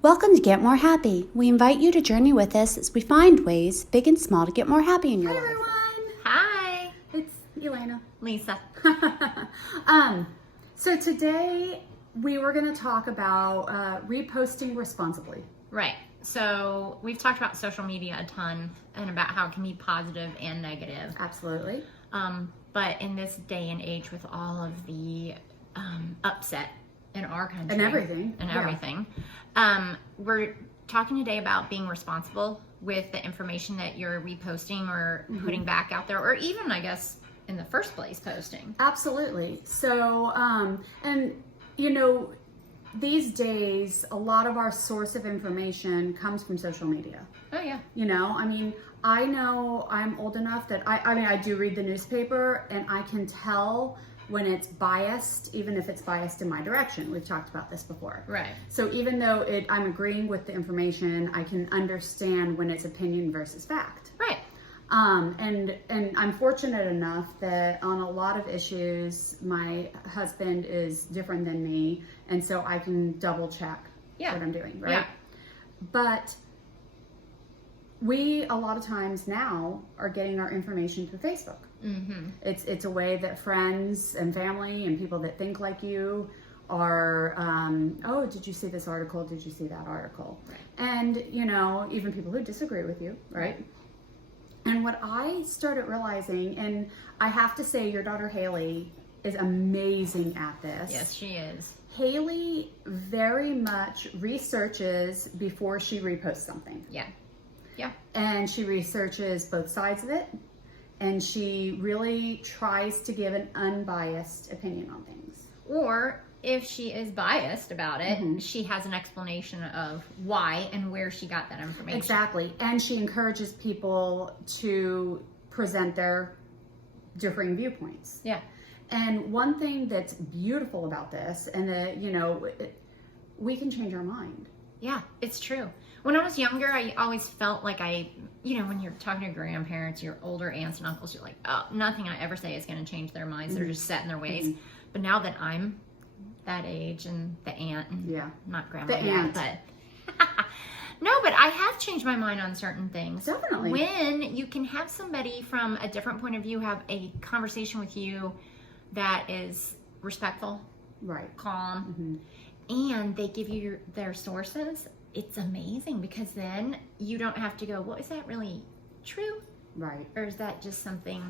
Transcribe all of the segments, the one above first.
Welcome to Get More Happy. We invite you to journey with us as we find ways, big and small, to get more happy in your life. Hi, everyone. Hi. It's Elena. Lisa. So today we were going to talk about reposting responsibly. Right. So we've talked about social media a ton and about how it can be positive and negative. Absolutely. But in this day and age with all of the upset in our country And everything. We're talking today about being responsible with the information that you're reposting or putting back out there, or even, I guess, in the first place, posting. Absolutely. So, and you know, these days, a lot of our source of information comes from social media. Oh, yeah. You know, I mean, I know I'm old enough that I do read the newspaper and I can tell when it's biased, even if it's biased in my direction. We've talked about this before. Right. So even though I'm agreeing with the information, I can understand when it's opinion versus fact. Right. And I'm fortunate enough that on a lot of issues, my husband is different than me, and so I can double check what I'm doing, right? Yeah. But we, a lot of times now, are getting our information through Facebook. Mm-hmm. It's a way that friends and family and people that think like you are, oh, did you see this article? Did you see that article? Right. And, you know, even people who disagree with you, right? And what I started realizing, and I have to say your daughter Haley is amazing at this. Yes, she is. Haley very much researches before she reposts something. Yeah. Yeah. And she researches both sides of it. And she really tries to give an unbiased opinion on things. Or if she is biased about it, she has an explanation of why and where she got that information. Exactly. And she encourages people to present their differing viewpoints. Yeah. And one thing that's beautiful about this, and that, you know, we can change our mind. Yeah, it's true. When I was younger, I always felt like when you're talking to your grandparents, your older aunts and uncles, you're like, oh, nothing I ever say is going to change their minds. They're just set in their ways. But now that I'm that age and the aunt, and not grandma yet, but no, but I have changed my mind on certain things. Definitely. When you can have somebody from a different point of view have a conversation with you that is respectful, right, calm, and they give you their sources, it's amazing, because then you don't have to go, well, is that really true? Right. Or is that just something,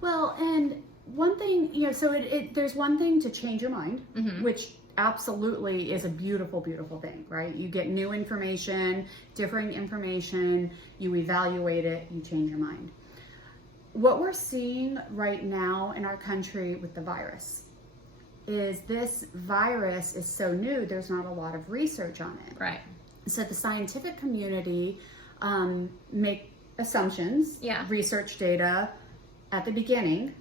Well, and one thing, so there's one thing to change your mind, which absolutely is a beautiful, beautiful thing, right? You get new information, differing information, you evaluate it, you change your mind. What we're seeing right now in our country with the virus is this virus is so new, there's not a lot of research on it. Right. So the scientific community make assumptions, research data at the beginning,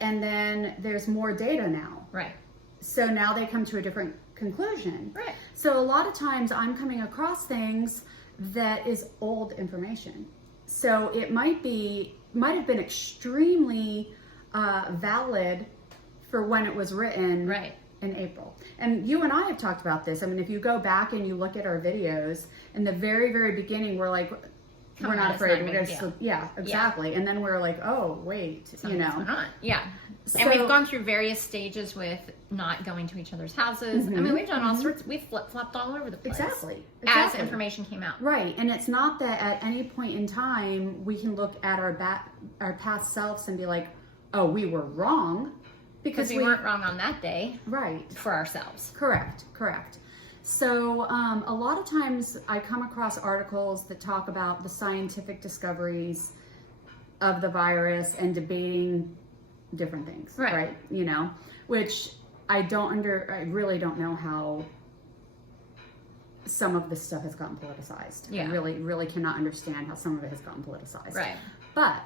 and then there's more data now. Right. So now they come to a different conclusion. Right. So a lot of times I'm coming across things that is old information. So it might have been extremely valid for when it was written in April. And you and I have talked about this. I mean, if you go back and you look at our videos, in the very, very beginning, we're like, we're not afraid. We're going to, exactly. Yeah. And then we're like, oh, wait, Something's going on. Yeah. So, and we've gone through various stages with not going to each other's houses. I mean, we've done all sorts. We've flip-flopped all over the place. Exactly. As information came out. Right. And it's not that at any point in time we can look at our past selves and be like, oh, we were wrong. Because we weren't wrong on that day. Right. For ourselves. Correct. So a lot of times I come across articles that talk about the scientific discoveries of the virus and debating different things. Right. Which I really don't know how some of this stuff has gotten politicized. Yeah. I really, really cannot understand how some of it has gotten politicized. Right. But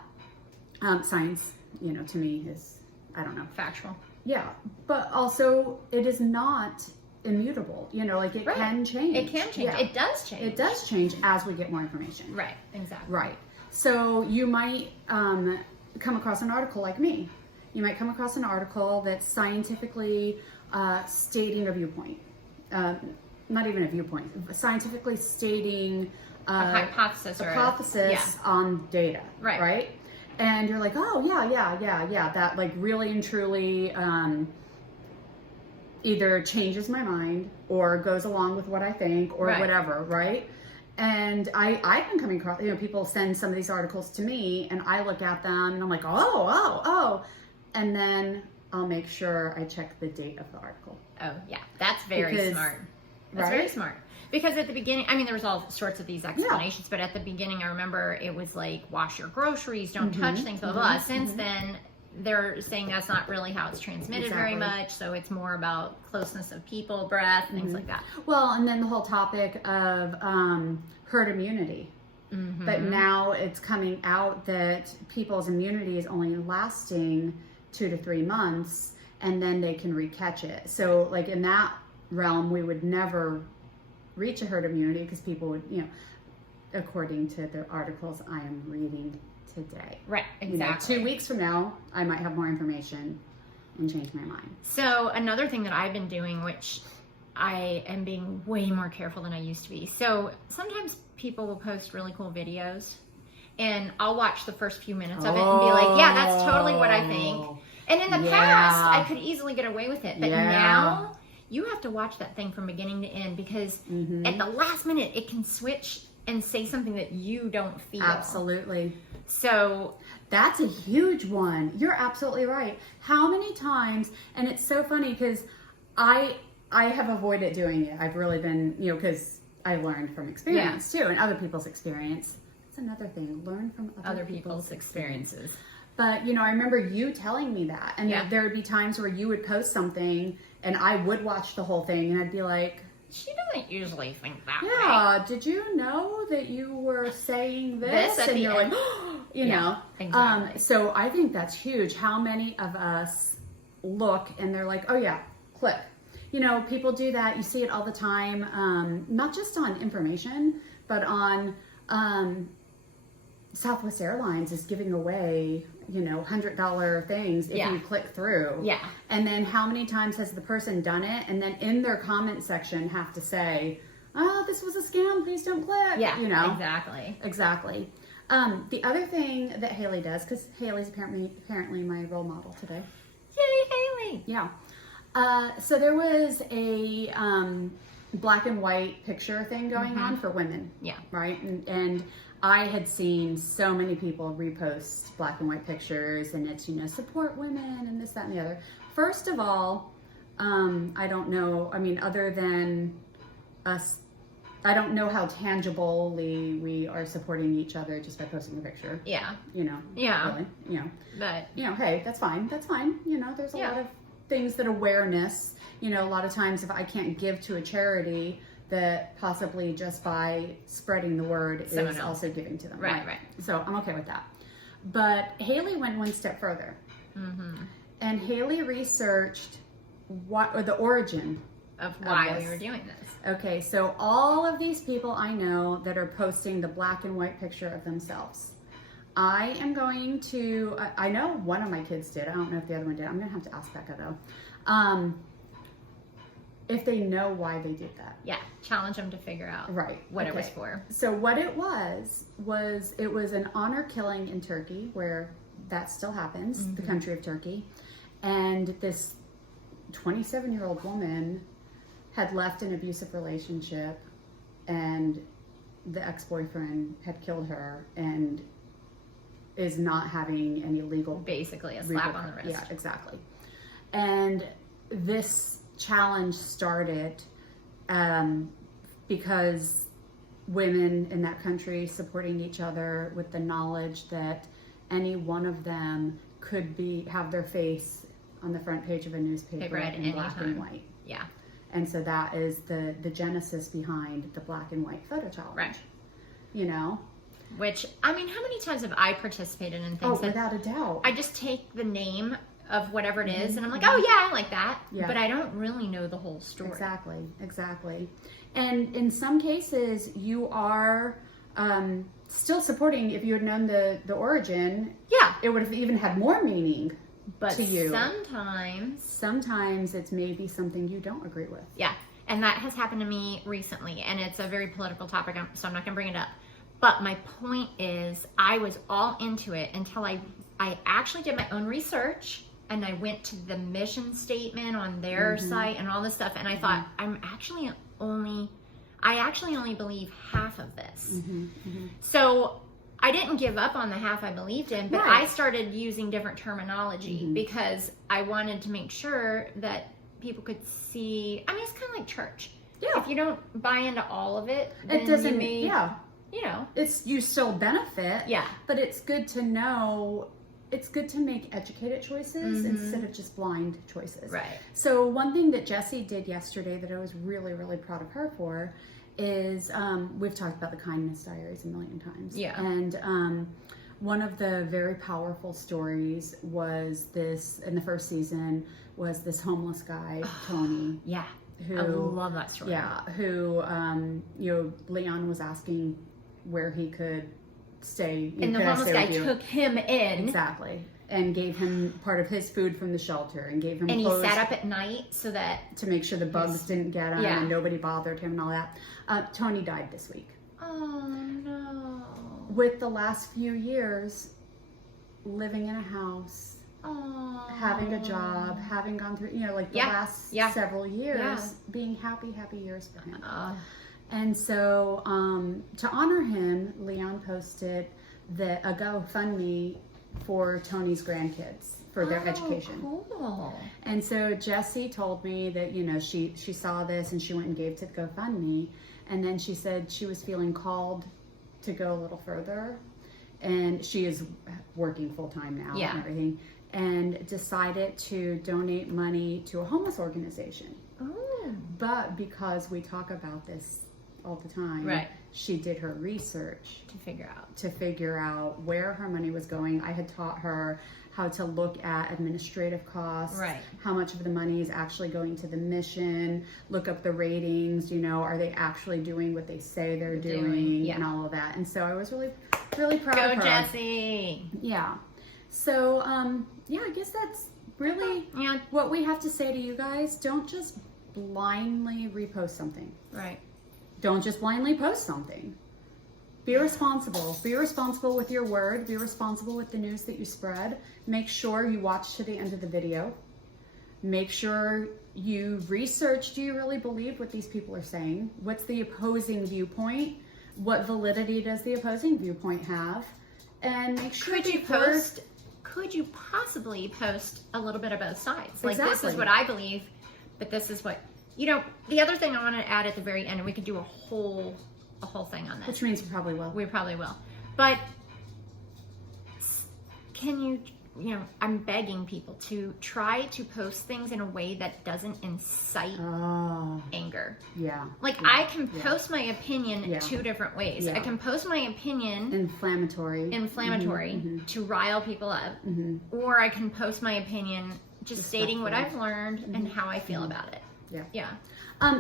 science, to me is, I don't know. Factual. Yeah. But also it is not immutable. It can change. It can change. Yeah. It does change. It does change as we get more information. Right. Exactly. Right. So you might come across an article like me. You might come across an article that's scientifically stating a viewpoint. not even a viewpoint, scientifically stating A hypothesis on data, Right. right? And you're like, oh yeah, that like really and truly either changes my mind or goes along with what I think or Right. whatever, right? And I've been coming across, people send some of these articles to me and I look at them and I'm like, oh. And then I'll make sure I check the date of the article. Oh, yeah. That's very Because- smart. That's right? very smart. Because at the beginning, I mean, there was all sorts of these explanations, but at the beginning, I remember it was like, wash your groceries, don't touch things, blah, blah, blah. Since then, they're saying that's not really how it's transmitted very Exactly. much. So it's more about closeness of people, breath, things like that. Well, and then the whole topic of herd immunity. But now it's coming out that people's immunity is only lasting 2 to 3 months, and then they can recatch it. So, like in that realm, we would never reach a herd immunity because people would, according to the articles I am reading today. Right, exactly. 2 weeks from now, I might have more information and change my mind. So another thing that I've been doing, which I am being way more careful than I used to be. So sometimes people will post really cool videos and I'll watch the first few minutes of it and be like, yeah, that's totally what I think. And in the past, I could easily get away with it. But now you have to watch that thing from beginning to end because at the last minute, it can switch and say something that you don't feel. Absolutely. So that's a huge one. You're absolutely right. How many times, and it's so funny because I have avoided doing it. I've really been, because I learned from experience too, and other people's experience. That's another thing. Learn from other people's experiences. But, I remember you telling me that. And there would be times where you would post something and I would watch the whole thing and I'd be like, she doesn't usually think that way. yeah, did you know that you were saying this? At And the you're like, end. Exactly. So I think that's huge. How many of us look and they're like, oh yeah, click. People do that. You see it all the time, not just on information, but on Southwest Airlines is giving away, $100 things if you click through. Yeah. And then how many times has the person done it? And then in their comment section have to say, oh, this was a scam. Please don't click. Yeah, exactly. Exactly. The other thing that Haley does, because Haley's apparently my role model today. Yay, Haley. Yeah. So there was a black and white picture thing going on for women. Yeah. Right? And I had seen so many people repost black and white pictures and it's, support women and this, that, and the other. First of all, I don't know, other than us, I don't know how tangibly we are supporting each other just by posting a picture. Yeah. Yeah. Really, But, hey, that's fine. That's fine. There's a lot of things that awareness, a lot of times if I can't give to a charity, that possibly just by spreading the word is also giving to them. Right. So I'm okay with that. But Haley went one step further. And Haley researched the origin of why we were doing this. Okay, so all of these people I know that are posting the black and white picture of themselves. I am going to, I know one of my kids did. I don't know if the other one did. I'm going to have to ask Becca though. If they know why they did that. Yeah, challenge them to figure out what it was for. So what it was it was an honor killing in Turkey, where that still happens, the country of Turkey. And this 27-year-old woman had left an abusive relationship and the ex-boyfriend had killed her and is not having any legal... Basically, a slap on the wrist. Yeah, exactly. And this challenge started because women in that country supporting each other with the knowledge that any one of them could have their face on the front page of a newspaper in black and white. Yeah. And so that is the genesis behind the black and white photo challenge. Right. Which, how many times have I participated in things without a doubt. I just take the name of whatever it is and I'm like, oh yeah, I like that. Yeah. But I don't really know the whole story. Exactly. And in some cases you are still supporting, if you had known the origin, it would have even had more meaning to you. Sometimes it's maybe something you don't agree with. Yeah. And that has happened to me recently, and it's a very political topic, so I'm not going to bring it up. But my point is, I was all into it until I actually did my own research, and I went to the mission statement on their site and all this stuff, and I thought, I actually only believe half of this. So I didn't give up on the half I believed in, but I started using different terminology because I wanted to make sure that people could see. I mean, it's kind of like church. Yeah. If you don't buy into all of it, then it doesn't. you may, you know, you still benefit. Yeah. But it's good to know. It's good to make educated choices instead of just blind choices. Right. So one thing that Jessie did yesterday that I was really, really proud of her for is we've talked about the kindness diaries a million times. Yeah. And one of the very powerful stories was this in the first season was this homeless guy, Tony. Yeah. Who, I love that story. Yeah. Who Leon was asking where he could stay. And the homeless guy took him in. Exactly. And gave him part of his food from the shelter and gave him and clothes. He sat up at night so that to make sure the bugs didn't get him and nobody bothered him and all that. Tony died this week. Oh no. With the last few years living in a house, having a job, having gone through, the last several years, being happy years for him. And so to honor him, Leon posted a GoFundMe for Tony's grandkids for their education. Cool. And so Jessie told me that, she saw this and she went and gave to the GoFundMe. And then she said she was feeling called to go a little further. And she is working full time now and everything. And decided to donate money to a homeless organization. Oh. But because we talk about this all the time, she did her research to figure out where her money was going. I had taught her how to look at administrative costs, how much of the money is actually going to the mission, look up the ratings, are they actually doing what they say they're doing and all of that. And so I was really, really proud of her. Go, Jessie. Yeah. So, I guess that's really what we have to say to you guys. Don't just blindly repost something. Right. Don't just blindly post something. Be responsible. Be responsible with your word. Be responsible with the news that you spread. Make sure you watch to the end of the video. Make sure you research, do you really believe what these people are saying? What's the opposing viewpoint? What validity does the opposing viewpoint have? And make sure could you possibly post a little bit of both sides? Like, Exactly. This is what I believe, but this is what, the other thing I want to add at the very end, and we could do a whole thing on this. Which means we probably will. We probably will. But can you, I'm begging people to try to post things in a way that doesn't incite anger. Yeah. I can post my opinion two different ways. Yeah. I can post my opinion inflammatory to rile people up, or I can post my opinion just stating what I've learned and how I feel about it. Yeah.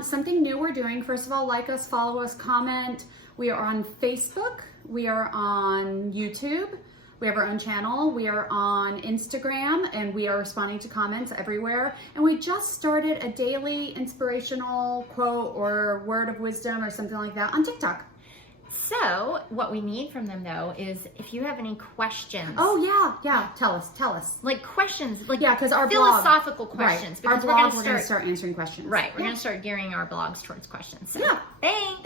Something new we're doing. First of all, like us, follow us, comment. We are on Facebook. We are on YouTube. We have our own channel. We are on Instagram, and we are responding to comments everywhere. And we just started a daily inspirational quote or word of wisdom or something like that on TikTok. So what we need from them, though, is if you have any questions. Oh, yeah. Tell us. Like questions. Because our philosophical questions. Right. Because we're going to start answering questions. Right. We're going to start gearing our blogs towards questions. So, yeah. Thanks.